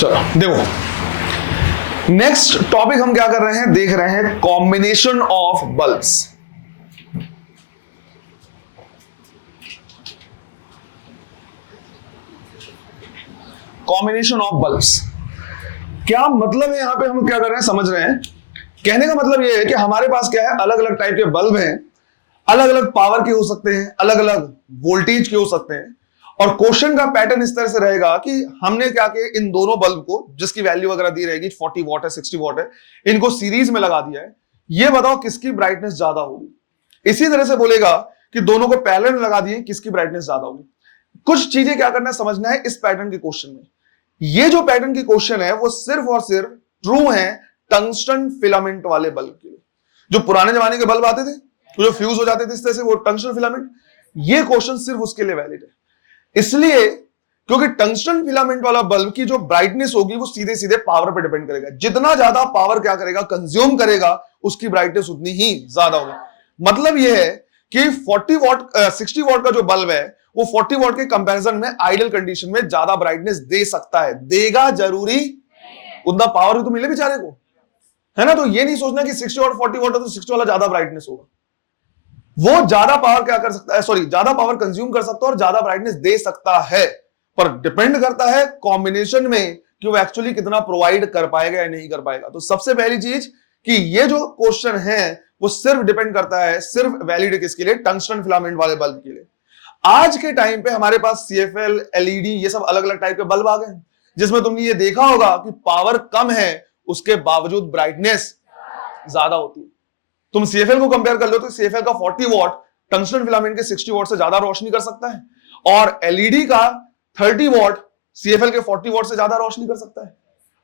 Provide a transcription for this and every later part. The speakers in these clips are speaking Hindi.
चलो देखो, नेक्स्ट टॉपिक हम क्या कर रहे हैं, देख रहे हैं combination of bulbs. Combination of bulbs क्या मतलब है, यहां पे हम क्या कर रहे हैं समझ रहे हैं। कहने का मतलब यह है कि हमारे पास क्या है, अलग अलग टाइप के बल्ब हैं, अलग अलग पावर के हो सकते हैं, अलग अलग वोल्टेज के हो सकते हैं। और क्वेश्चन का पैटर्न इस तरह से रहेगा कि हमने क्या किया, इन दोनों बल्ब को जिसकी वैल्यू वगैरह दी रहेगी 40 वॉट है 60 वॉट है, इनको सीरीज में लगा दिया है। ये बताओ किसकी ब्राइटनेस ज्यादा होगी। इसी तरह से बोलेगा कि दोनों को पैरेलल में लगा दिए, किसकी ब्राइटनेस ज्यादा होगी। कुछ चीजें क्या करना है, समझना है इस पैटर्न के क्वेश्चन में। ये जो पैटर्न की क्वेश्चन है वो सिर्फ और सिर्फ ट्रू है टंगस्टन फिलामेंट वाले बल्ब के लिए। जो पुराने जमाने के बल्ब आते थे जो फ्यूज हो जाते थे इस तरह से, वो टंगस्टन फिलामेंट, ये क्वेश्चन सिर्फ उसके लिए वैलिड है। इसलिए क्योंकि टंगस्टन फिलामेंट वाला बल्ब की जो ब्राइटनेस होगी वो सीधे सीधे पावर पे डिपेंड करेगा। जितना ज्यादा पावर क्या करेगा, कंज्यूम करेगा, उसकी ब्राइटनेस उतनी ही ज्यादा होगी। मतलब यह है कि 40 वॉट 60 वॉट का जो बल्ब है वो 40 वॉट के कंपैरिजन में आइडियल कंडीशन में ज्यादा ब्राइटनेस दे सकता है। देगा जरूरी, उतना पावर भी तो मिले बेचारे को, है ना। तो ये नहीं सोचना कि 60 वॉट 40 वॉट है तो 60 वाला ज्यादा ब्राइटनेस होगा। वो ज्यादा पावर क्या कर सकता है, सॉरी ज्यादा पावर कंज्यूम कर सकता है और ज्यादा ब्राइटनेस दे सकता है, पर डिपेंड करता है कॉम्बिनेशन में कि वो एक्चुअली कितना प्रोवाइड कर पाएगा या नहीं कर पाएगा। तो सबसे पहली चीज कि ये जो क्वेश्चन है वो सिर्फ डिपेंड करता है, सिर्फ वैलिड किसके लिए, टंगस्टन फिलामेंट वाले बल्ब के लिए। आज के टाइम पे हमारे पास CFL, LED ये सब अलग अलग टाइप के बल्ब आ गए, जिसमें तुमने ये देखा होगा कि पावर कम है उसके बावजूद ब्राइटनेस ज्यादा होती है। तुम CFL को कंपेयर कर लो तो CFL का 40 वॉट टंगस्टन फिलामेंट के 60 वॉट से ज्यादा रोशनी कर सकता है, और LED का 30 वॉट CFL के 40 वॉट से ज्यादा रोशनी कर सकता है।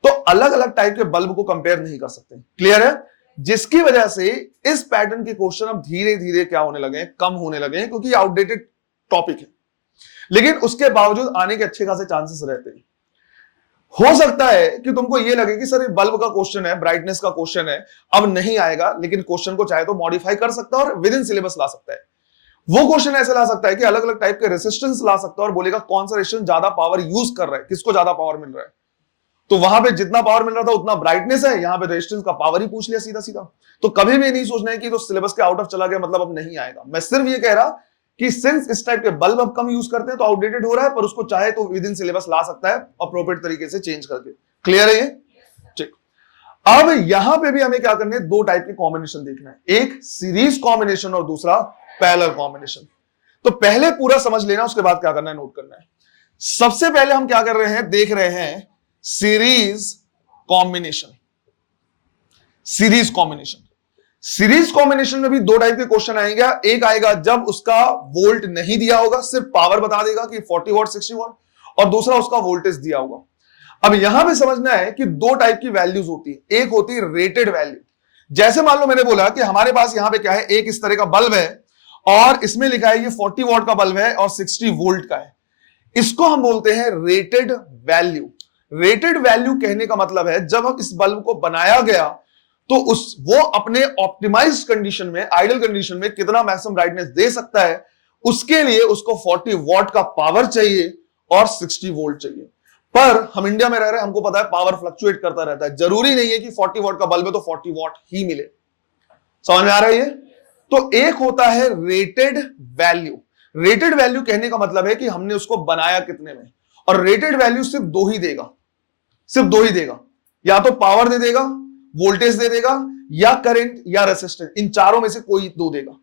तो अलग अलग टाइप के बल्ब को कंपेयर नहीं कर सकते। क्लियर है? जिसकी वजह से इस पैटर्न के क्वेश्चन अब धीरे धीरे क्या होने लगे, कम होने लगे, क्योंकि आउटडेटेड टॉपिक है। लेकिन उसके बावजूद आने के अच्छे खासे चांसेस रहते हैं। हो सकता है कि तुमको ये लगे कि सर ये बल्ब का क्वेश्चन है, ब्राइटनेस का क्वेश्चन है, अब नहीं आएगा, लेकिन क्वेश्चन को चाहे तो मॉडिफाई कर सकता है और विद इन सिलेबस ला सकता है। वो क्वेश्चन ऐसे ला सकता है कि अलग अलग टाइप के रेसिस्टेंस ला सकता है और बोलेगा कौन सा रेजिस्टेंस ज्यादा पावर यूज कर रहा है, किसको ज्यादा पावर मिल रहा है। तो वहां पे जितना पावर मिल रहा था उतना ब्राइटनेस है, यहां पे रेजिस्टेंस का पावर ही पूछ लिया सीधा सीधा। तो कभी भी नहीं सोचना है कि तो सिलेबस के आउट ऑफ चला गया मतलब अब नहीं आएगा। मैं सिर्फ ये कह रहा कि सिंस इस टाइप के बल्ब अब कम यूज करते हैं तो आउटडेटेड हो रहा है, पर उसको चाहे तो विद इन सिलेबस ला सकता है अप्रोप्रिएट तरीके से चेंज करके। क्लियर है ये? ठीक। अब यहां पे भी हमें क्या करना है, दो टाइप के कॉम्बिनेशन देखना है, एक सीरीज कॉम्बिनेशन और दूसरा पैरेलल कॉम्बिनेशन। तो पहले पूरा समझ लेना, उसके बाद क्या करना है, नोट करना है। सबसे पहले हम क्या कर रहे हैं, देख रहे हैं series combination. Series combination, series combination में भी दो टाइप के क्वेश्चन आएंगे। एक आएगा जब उसका वोल्ट नहीं दिया होगा, सिर्फ पावर बता देगा कि 40 वॉट 60 वॉट, और दूसरा उसका वोल्टेज दिया होगा। अब यहां पे समझना है कि दो टाइप की वैल्यूज होती है। एक होती है रेटेड वैल्यू, जैसे मान लो मैंने बोला कि हमारे पास यहां पे क्या है, एक इस तरह का बल्ब है और इसमें लिखा है ये 40 वॉट का बल्ब है और 60 वोल्ट का है। इसको हम बोलते हैं रेटेड वैल्यू। रेटेड वैल्यू कहने का मतलब है जब हम इस बल्ब को बनाया गया तो वो अपने ऑप्टिमाइज्ड कंडीशन में, आइडियल कंडीशन में कितना मैक्सिमम ब्राइटनेस दे सकता है, उसके लिए उसको 40 वॉट का पावर चाहिए और 60 वोल्ट चाहिए। पर हम इंडिया में रह रहे हैं, हमको पता है पावर फ्लक्चुएट करता रहता है। जरूरी नहीं है कि 40 वॉट का बल्ब है तो 40 वॉट ही मिले। समझ में आ रहा है ये? तो एक होता है रेटेड वैल्यू। रेटेड वैल्यू कहने का मतलब है कि हमने उसको बनाया कितने में, और रेटेड वैल्यू सिर्फ दो ही देगा, सिर्फ दो ही देगा, या तो पावर दे देगा, वोल्टेज दे देगा, या करंट या रेसिस्टेंस, इन चारों में से कोई दो देगा।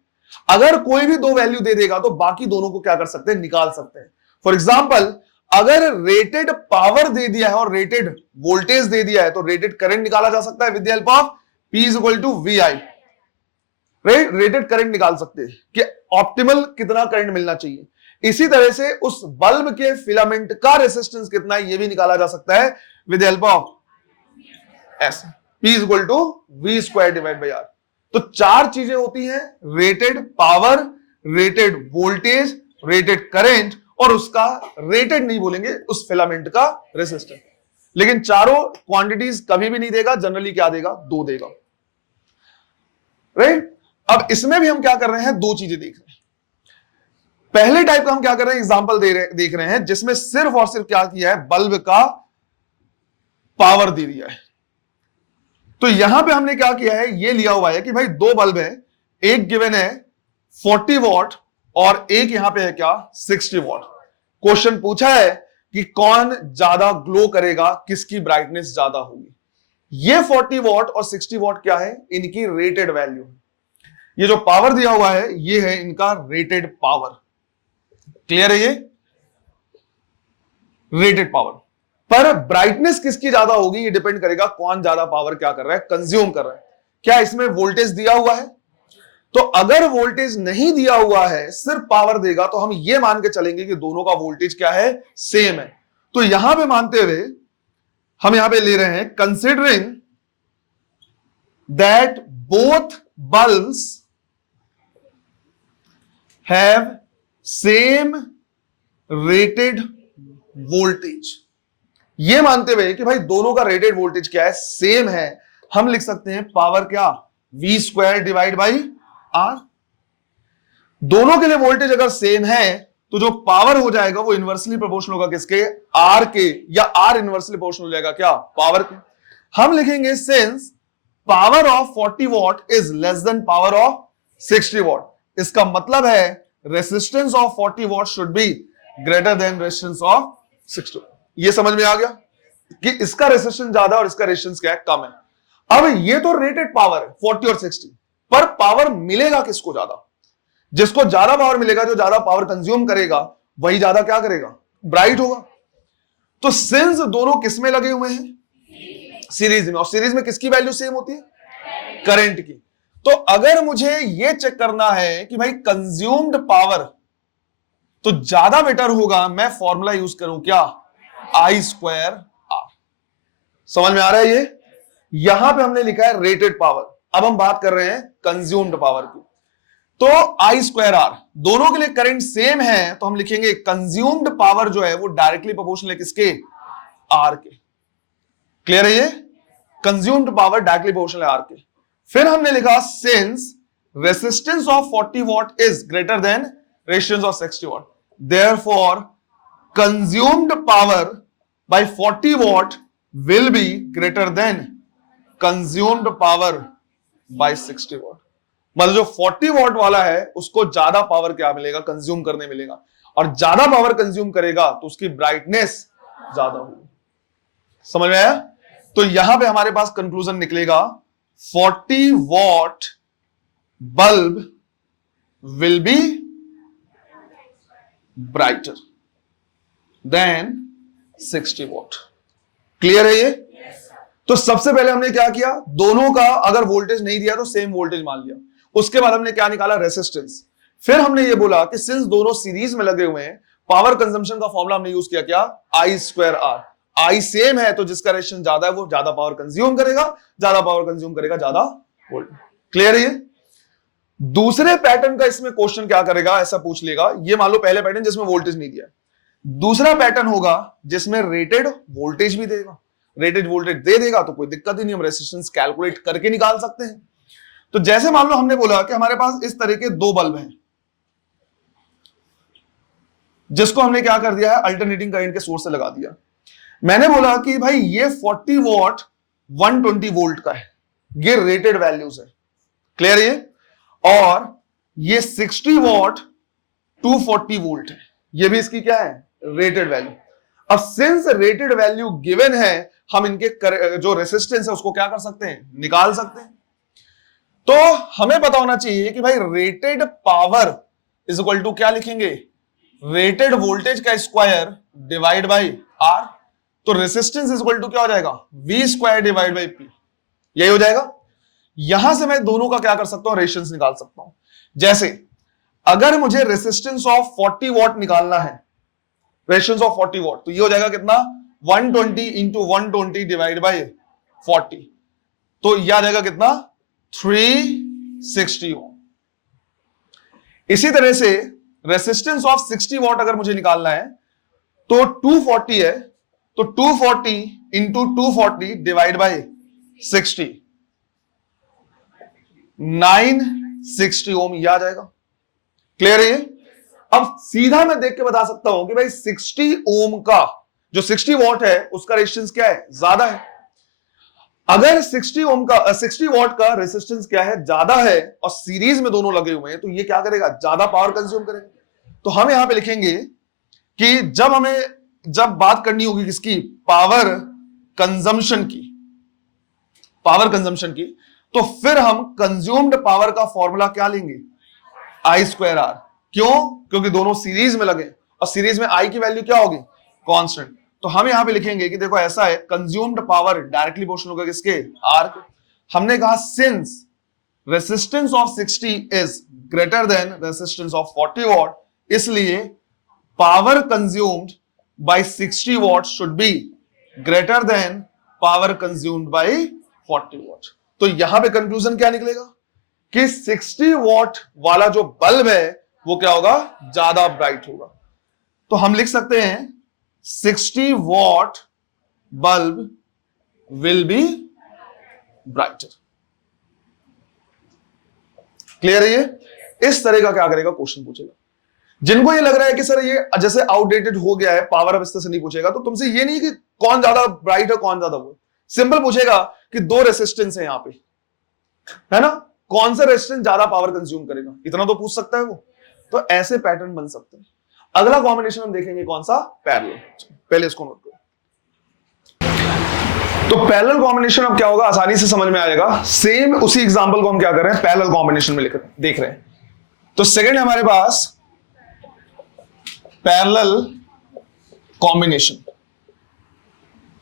अगर कोई भी दो वैल्यू दे देगा तो बाकी दोनों को क्या कर सकते हैं, निकाल सकते हैं। फॉर एग्जांपल अगर रेटेड पावर दे दिया है और रेटेड वोल्टेज दे दिया है तो रेटेड करंट निकाला जा सकता है with the help of P = VI। Rated current निकाल सकते हैं कि ऑप्टिमल कितना करंट मिलना चाहिए। इसी तरह से उस बल्ब के फिलामेंट का रेसिस्टेंस कितना है, यह भी निकाला जा सकता है with the help of S, P = V²/R। तो चार चीजें होती हैं, rated power, rated voltage, rated current, और उसका रेटेड नहीं बोलेंगे उस फिलामेंट का रेसिस्टेंस। लेकिन चारों क्वांटिटीज कभी भी नहीं देगा, जनरली क्या देगा, दो देगा। राइट? अब इसमें भी हम क्या कर रहे हैं, दो चीजें देख रहे हैं। पहले टाइप का हम क्या कर रहे हैं, एग्जांपल देख रहे हैं जिसमें सिर्फ और सिर्फ क्या किया है, बल्ब का पावर दे दिया है। तो यहां पे हमने क्या किया है, ये लिया हुआ है कि भाई दो बल्ब है, एक गिवन है 40 वॉट और एक यहां पे है क्या 60 वॉट। क्वेश्चन पूछा है कि कौन ज्यादा ग्लो करेगा, किसकी ब्राइटनेस ज्यादा होगी। ये 40 वॉट और 60 वॉट क्या है, इनकी रेटेड वैल्यू है। ये जो पावर दिया हुआ है ये है इनका रेटेड पावर। क्लियर है, ये रेटेड पावर। पर ब्राइटनेस किसकी ज्यादा होगी ये डिपेंड करेगा कौन ज्यादा पावर क्या कर रहा है, कंज्यूम कर रहा है। क्या इसमें वोल्टेज दिया हुआ है? तो अगर वोल्टेज नहीं दिया हुआ है, सिर्फ पावर देगा, तो हम ये मान के चलेंगे कि दोनों का वोल्टेज क्या है, सेम है। तो यहां पे मानते हुए हम यहां पे ले रहे हैं considering that both bulbs have same rated voltage. ये मानते हुए कि भाई दोनों का रेटेड वोल्टेज क्या है, सेम है, हम लिख सकते हैं पावर क्या, V square divide by R। दोनों के लिए वोल्टेज अगर सेम है तो जो पावर हो जाएगा वो इनवर्सली प्रोपोर्शनल होगा किसके, R के, या R इनवर्सली प्रोपोर्शनल हो जाएगा क्या, पावर के। हम लिखेंगे since power of 40 watt is less than power of 60 what, इसका मतलब है resistance of 40 watt should be greater than resistance of 60। ये समझ में आ गया कि इसका रेसिस्टेंस ज्यादा और इसका रेसिस्टेंस क्या है, कम है। अब ये तो रेटेड पावर है 40 और 60, पर पावर मिलेगा किसको ज्यादा, जिसको ज्यादा पावर मिलेगा, जो ज्यादा पावर कंज्यूम करेगा वही ज्यादा क्या करेगा, ब्राइट होगा। तो सिंस दोनों किसमें लगे हुए हैं, सीरीज में, और सीरीज में किसकी वैल्यू सेम होती है, करंट की। तो अगर मुझे यह चेक करना है कि भाई कंज्यूम्ड पावर तो ज्यादा बेटर होगा, मैं फॉर्मूला यूज करूं क्या, I स्क्वायर R। समझ में आ रहा है ये? यहां पे हमने लिखा है रेटेड पावर, अब हम बात कर रहे हैं कंज्यूम्ड पावर की। तो I स्क्वायर R, दोनों के लिए करंट सेम है, तो हम लिखेंगे कंज्यूम्ड पावर जो है वो डायरेक्टली प्रोपोर्शनल है किसके, R के। क्लियर है ये? कंज्यूम्ड पावर डायरेक्टली प्रोपोर्शनल है R के। फिर हमने लिखा since resistance of 40 watt is greater than resistance of 60 what, therefore consumed power bye 40 watt will B greater then consumed power bye 60 what. मतलब जो 40 वॉट वाला है उसको ज्यादा पावर क्या मिलेगा, कंज्यूम करने मिलेगा, और ज्यादा पावर कंज्यूम करेगा तो उसकी ब्राइटनेस ज्यादा होगी। समझ में आया? तो यहां पे हमारे पास कंक्लूजन निकलेगा 40 what bulb will be brighter then 60 watt. Clear है ये? तो सबसे पहले हमने क्या किया, दोनों का अगर वोल्टेज नहीं दिया तो सेम वोल्टेज मान लिया। उसके बाद हमने क्या निकाला, रेसिस्टेंस। फिर हमने ये बोला कि सिंस दोनों सीरीज में लगे हुए हैं, पावर कंजम्पशन का फॉर्मूला हमने यूज किया क्या, I square R। I same है तो जिसका रेजिस्टेंस ज्यादा है वो ज्यादा पावर कंज्यूम करेगा, ज्यादा पावर कंज्यूम करेगा ज्यादा वोल्टेज। क्लियर है ये? दूसरे पैटर्न का इसमें क्वेश्चन क्या करेगा, ऐसा पूछ लेगा, ये मान लो पहले पैटर्न जिसमें वोल्टेज नहीं दिया, दूसरा पैटर्न होगा जिसमें रेटेड वोल्टेज भी देगा। रेटेड वोल्टेज दे देगा तो कोई दिक्कत ही नहीं, हम रेजिस्टेंस कैलकुलेट करके निकाल सकते हैं। तो जैसे मान लो हमने बोला कि हमारे पास इस तरह के दो बल्ब हैं, जिसको हमने क्या कर दिया है, अल्टरनेटिंग करंट के सोर्स से लगा दिया। मैंने बोला कि भाई ये 40 वॉट 120 वोल्ट का है, ये रेटेड वैल्यूज है। क्लियर है ये? और ये 60 वॉट 240 वोल्ट है, ये भी इसकी क्या है, रेटेड वैल्यू। अब सिंस रेटेड वैल्यू गिवन है, हम इनके जो रेसिस्टेंस है उसको क्या कर सकते हैं, निकाल सकते हैं। तो हमें पता होना चाहिए कि भाई rated power is equal to क्या लिखेंगे, रेटेड वोल्टेज का स्क्वायर डिवाइड बाई R। तो रेसिस्टेंस इज इक्वल टू क्या हो जाएगा, V square divide by P, यही हो जाएगा। यहां से मैं दोनों का क्या कर सकता हूं, रेजिस्टेंस निकाल सकता हूं। जैसे अगर मुझे रेसिस्टेंस ऑफ 40 वॉट निकालना है, रेजिस्टेंस ऑफ 40 वॉट, तो ये हो जाएगा कितना, 120 इंटू 120 डिवाइड बाई 40, तो यह आ जाएगा कितना, 360 ओम। इसी तरह से रेसिस्टेंस ऑफ 60 वॉट अगर मुझे निकालना है तो 240 है, तो 240 इंटू 240 डिवाइड बाई 60, 960 ओम, यह आ जाएगा। क्लियर है ये? अब सीधा मैं देख के बता सकता हूं कि भाई 60 ओम का जो 60 वॉट है उसका रेजिस्टेंस क्या है, ज्यादा है। अगर 60 वॉट का रेजिस्टेंस क्या है, ज्यादा है, और सीरीज में दोनों लगे हुए हैं, तो ये क्या करेगा, ज्यादा पावर कंज्यूम करेगा। तो हम यहां पे लिखेंगे कि जब बात करनी होगी किसकी, पावर कंजम्पशन की, तो फिर हम कंज्यूम्ड पावर का फॉर्मूला क्या लेंगे, I²R। क्यों, क्योंकि दोनों सीरीज में लगे, और सीरीज में I की वैल्यू क्या होगी, कांस्टेंट। तो हम यहां पे लिखेंगे कि देखो ऐसा है, कंज्यूम्ड पावर डायरेक्टली प्रोपोर्शनल होगा किसके, R के। हमने कहा since resistance of 60 is greater than resistance of 40 watt, इसलिए power consumed by 60 watt should be greater than power consumed by 40 watt. तो यहां पे कंक्लूजन क्या निकलेगा कि 60 वॉट वाला जो बल्ब है वो क्या होगा, ज्यादा ब्राइट होगा। तो हम लिख सकते हैं 60 what bulb will be brighter. Clear है ये? इस तरह का क्या करेगा, क्वेश्चन पूछेगा। जिनको ये लग रहा है कि सर ये जैसे आउटडेटेड हो गया है, पावर अब इस तरह से नहीं पूछेगा, तो तुमसे ये नहीं कि कौन ज्यादा ब्राइट है कौन ज्यादा वो, सिंपल पूछेगा कि दो रेसिस्टेंस है यहां पे, है ना, कौन सा रेसिस्टेंस ज्यादा पावर कंज्यूम करेगा, इतना तो पूछ सकता है वो। तो ऐसे पैटर्न बन सकते हैं। अगला कॉम्बिनेशन हम देखेंगे कौन सा, पैरेलल। पहले इसको नोट करो। तो पैरेलल कॉम्बिनेशन अब क्या होगा, आसानी से समझ में आएगा। सेम उसी एग्जांपल को हम क्या कर रहे हैं, पैरेलल कॉम्बिनेशन में लिख रहे हैं, देख रहे हैं। तो सेकंड हमारे पास पैरेलल कॉम्बिनेशन।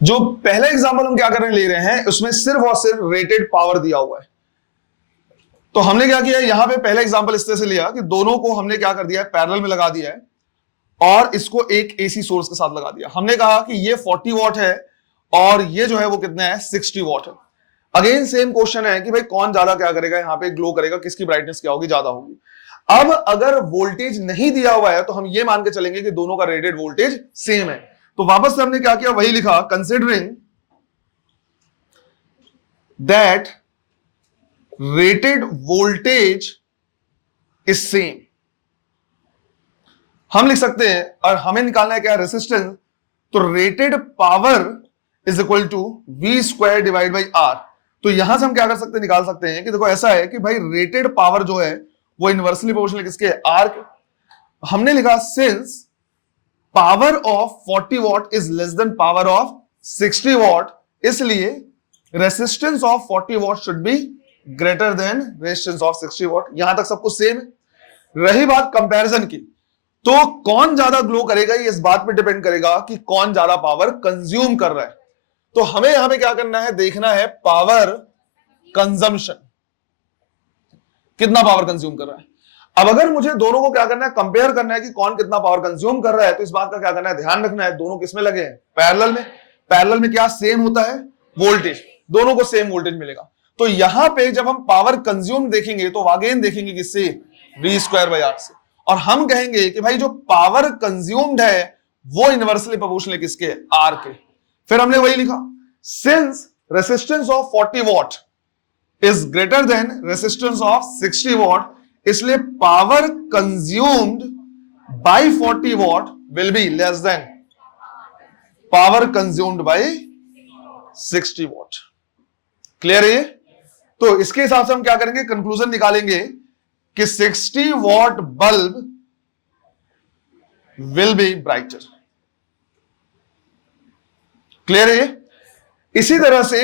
जो पहले एग्जांपल हम क्या कर रहे हैं, ले रहे हैं, उसमें सिर्फ और सिर्फ रेटेड पावर दिया हुआ है। तो हमने क्या किया, यहां पे पहले एग्जांपल इस तरह से लिया कि दोनों को हमने क्या कर दिया है, पैरेलल में लगा दिया है, और इसको एक एसी सोर्स के साथ लगा दिया। हमने कहा कि ये 40 वॉट है और ये जो है वो कितना है, 60 वॉट है। अगेन सेम क्वेश्चन है कि भाई कौन ज्यादा क्या करेगा, यहां पे ग्लो करेगा, किसकी ब्राइटनेस क्या होगी, ज्यादा होगी। अब अगर वोल्टेज नहीं दिया हुआ है तो हम ये मान के चलेंगे कि दोनों का रेटेड वोल्टेज सेम है। तो वापस से हमने क्या किया, वही लिखा, considering that rated voltage is same. हम लिख सकते हैं, और हमें निकालना है क्या, रेसिस्टेंस। तो rated power is equal to V² divide by R। तो यहां से हम क्या कर सकते हैं, निकाल सकते हैं कि देखो ऐसा है कि भाई रेटेड पावर जो है वो इनवर्सली प्रोपोर्शनल किसके, R के। हमने लिखा since power of 40 watt is less than power of 60 watt, इसलिए resistance of 40 watt should be greater than resistance of 60 watt. यहां तक सब कुछ सेम है। रही बात कंपैरिजन की, तो कौन ज्यादा ग्लो करेगा ये इस बात पे डिपेंड करेगा कि कौन ज्यादा पावर कंज्यूम कर रहा है। तो हमें यहां पे क्या करना है, देखना है पावर कंजम्पशन, कितना पावर कंज्यूम कर रहा है। अब अगर मुझे दोनों को क्या करना है, कंपेयर करना है कि कौन कितना पावर कंज्यूम कर रहा है, तो इस बात का क्या करना है, ध्यान रखना है दोनों किसमें लगे हैं, पैरेलल में। पैरेलल में क्या सेम होता है, वोल्टेज, दोनों को सेम वोल्टेज मिलेगा। तो यहां पे जब हम पावर कंज्यूम देखेंगे तो अगेन देखेंगे किससे, V² बाई R से। और हम कहेंगे कि भाई जो पावर कंज्यूम्ड है वो इनवर्सली प्रोपोर्शनल किसके, R के। फिर हमने वही लिखा, since resistance of 40 watt is greater than resistance of 60 watt, इसलिए power consumed by 40 watt will be less than power consumed by 60 watt. Clear है? तो इसके हिसाब से हम क्या करेंगे, कंक्लूजन निकालेंगे कि 60 what bulb will be brighter. Clear है? इसी तरह से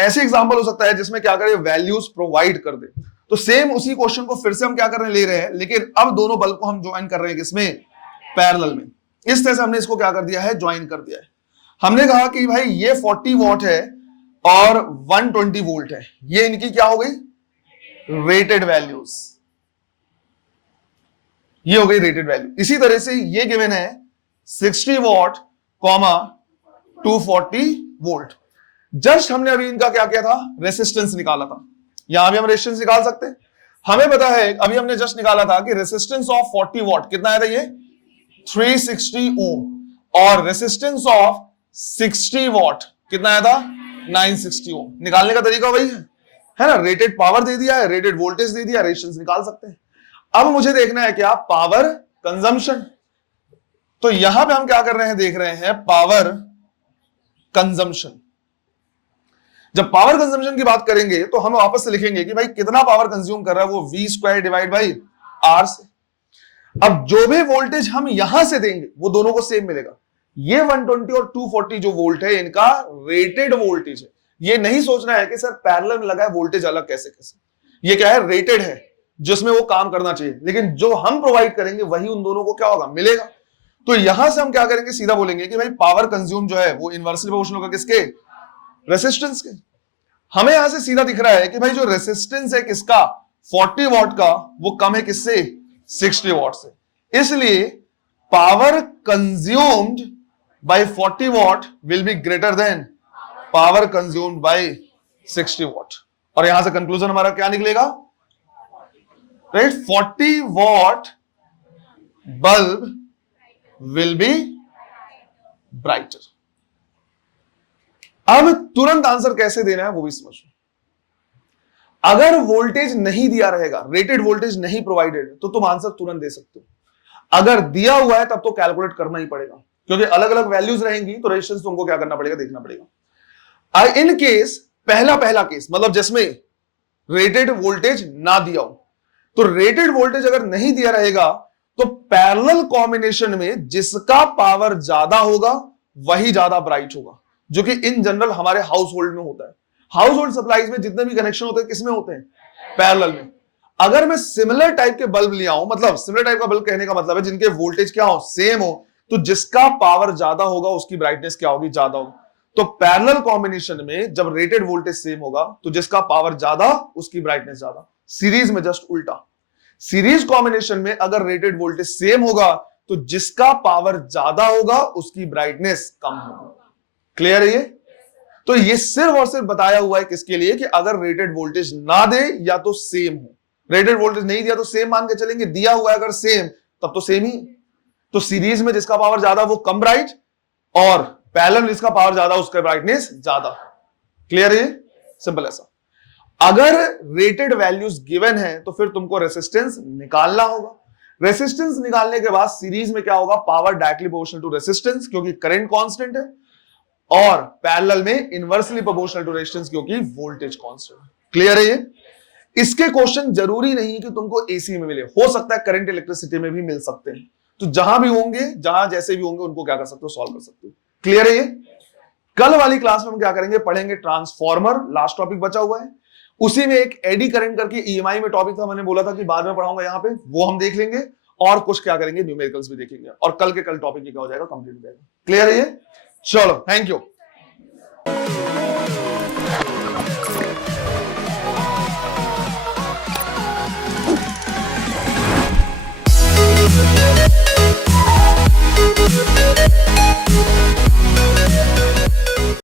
ऐसे एग्जांपल हो सकता है जिसमें क्या करे, वैल्यूज प्रोवाइड कर दे। तो सेम उसी क्वेश्चन को फिर से हम क्या करने ले रहे हैं, लेकिन अब दोनों बल्ब को हम ज्वाइन कर रहे हैं किसमें, पैरेलल में। इस तरह से हमने इसको क्या कर दिया है, ज्वाइन कर दिया है। हमने कहा कि भाई ये 40 वॉट है और 120 वोल्ट है, ये इनकी क्या हो गई, रेटेड वैल्यूज, ये हो गई रेटेड वैल्यू। इसी तरह से ये गिवन है 60 वॉट कॉमा 240 वोल्ट। जस्ट हमने अभी इनका क्या किया था, रेसिस्टेंस निकाला था। यहां भी हम रेसिस्टेंस निकाल सकते हैं। हमें पता है, अभी हमने जस्ट निकाला था कि रेसिस्टेंस ऑफ 40 वॉट कितना आया था, ये 360 ओम, और रेसिस्टेंस ऑफ 60 वॉट कितना आया था, 960 ओम। निकालने का तरीका वही है ना, रेटेड पावर दे दिया है, रेटेड वोल्टेज दे दिया, रेजिस्टेंस निकाल सकते हैं। अब मुझे देखना है क्या, पावर कंजम्पशन। तो यहां पे हम क्या कर रहे हैं, देख रहे हैं पावर कंजम्पशन। जब पावर कंजम्पशन की बात करेंगे तो हम वापस से लिखेंगे कि भाई कितना पावर कंज्यूम कर रहा है वो V square divide by R से। अब जो भी वोल्टेज हम यहां से देंगे वो दोनों को सेम मिलेगा। ये 120 और 240 जो वोल्ट है इनका रेटेड वोल्टेज है। ये नहीं सोचना है कि सर पैरेलल में लगा है वोल्टेज अलग कैसे कैसे, ये क्या है, रेटेड है जिसमें वो काम करना चाहिए, लेकिन जो हम प्रोवाइड करेंगे वही उन दोनों को क्या होगा, मिलेगा। तो यहां से हम क्या करेंगे, सीधा बोलेंगे कि भाई पावर कंज्यूम जो है वो इनवर्सली प्रोपोर्शनल होगा किसके, रेसिस्टेंस के। हमें यहां से सीधा दिख रहा है कि भाई जो रेसिस्टेंस है किसका, 40 वॉट का, वो कम है किससे, 60 वॉट से। इसलिए power consumed by 40 watt will B greater than power consumed by 60 what. और यहां से कंक्लूजन हमारा क्या निकलेगा, right, 40 what bulb will be brighter. अब तुरंत आंसर कैसे देना है वो भी समझो। अगर वोल्टेज नहीं दिया रहेगा, रेटेड वोल्टेज नहीं प्रोवाइडेड, तो तुम आंसर तुरंत दे सकते हो। अगर दिया हुआ है तब तो कैलकुलेट करना ही पड़ेगा, क्योंकि अलग अलग वैल्यूज रहेंगी तो रेजिस्टेंस तुमको क्या करना पड़ेगा, देखना पड़ेगा। इन केस पहला केस मतलब जिसमें रेटेड वोल्टेज ना दिया हो, तो रेटेड वोल्टेज अगर नहीं दिया रहेगा तो पैरेलल कॉम्बिनेशन में जिसका पावर ज्यादा होगा वही ज्यादा ब्राइट होगा, जो कि इन जनरल हमारे हाउस होल्ड में होता है। हाउस होल्ड सप्लाईज में जितने भी कनेक्शन होते हैं किसमें होते हैं, पैरेलल में। अगर मैं सिमिलर टाइप के बल्ब लिया हूं, मतलब सिमिलर टाइप का बल्ब कहने का मतलब है जिनके वोल्टेज क्या हो, सेम हो, तो जिसका पावर ज्यादा होगा उसकी ब्राइटनेस क्या होगी, ज्यादा होगी। तो पैरेलल कॉम्बिनेशन में जब रेटेड वोल्टेज सेम होगा तो जिसका पावर ज्यादा उसकी ब्राइटनेस ज्यादा। सीरीज में जस्ट उल्टा, सीरीज कॉम्बिनेशन में अगर रेटेड वोल्टेज सेम होगा तो जिसका पावर ज्यादा होगा उसकी ब्राइटनेस कम होगी। क्लियर है ये? तो ये सिर्फ और सिर्फ बताया हुआ है किसके लिए, कि अगर रेटेड वोल्टेज ना दे या तो सेम हो। रेटेड वोल्टेज नहीं दिया तो सेम मान के चलेंगे, दिया हुआ है अगर सेम तब तो सेम ही। तो सीरीज में जिसका पावर ज्यादा वो कम ब्राइट, और पैरेलल जिसका पावर ज्यादा उसका ब्राइटनेस ज्यादा। क्लियर है? सिंपल ऐसा। अगर रेटेड वैल्यूज गिवन है तो फिर तुमको रेसिस्टेंस निकालना होगा। रेसिस्टेंस निकालने के बाद सीरीज में क्या होगा, power directly proportional to resistance क्योंकि करंट कांस्टेंट है, और पैरेलल में इनवर्सली प्रोपोर्शनल टू रेजिस्टेंस क्योंकि वोल्टेज कांस्टेंट। क्लियर है ये? इसके क्वेश्चन जरूरी नहीं कि तुमको एसी में मिले, हो सकता है करंट इलेक्ट्रिसिटी में भी मिल सकते हैं। तो जहां भी होंगे, जहां जैसे भी होंगे, उनको क्या कर सकते हो, सॉल्व कर सकते हो। क्लियर है ये? कल वाली क्लास में हम क्या करेंगे, पढ़ेंगे ट्रांसफॉर्मर, लास्ट टॉपिक बचा हुआ है। उसी में एक एडी करंट करके ईएमआई में टॉपिक था, मैंने बोला था कि बाद में पढ़ाऊंगा, यहां पे वो हम देख लेंगे, और कुछ क्या करेंगे, न्यूमेरिकल्स भी देखेंगे, और कल के कल टॉपिक क्या हो जाएगा, कंप्लीट हो जाएगा। क्लियर है ये? चलो, थैंक यू।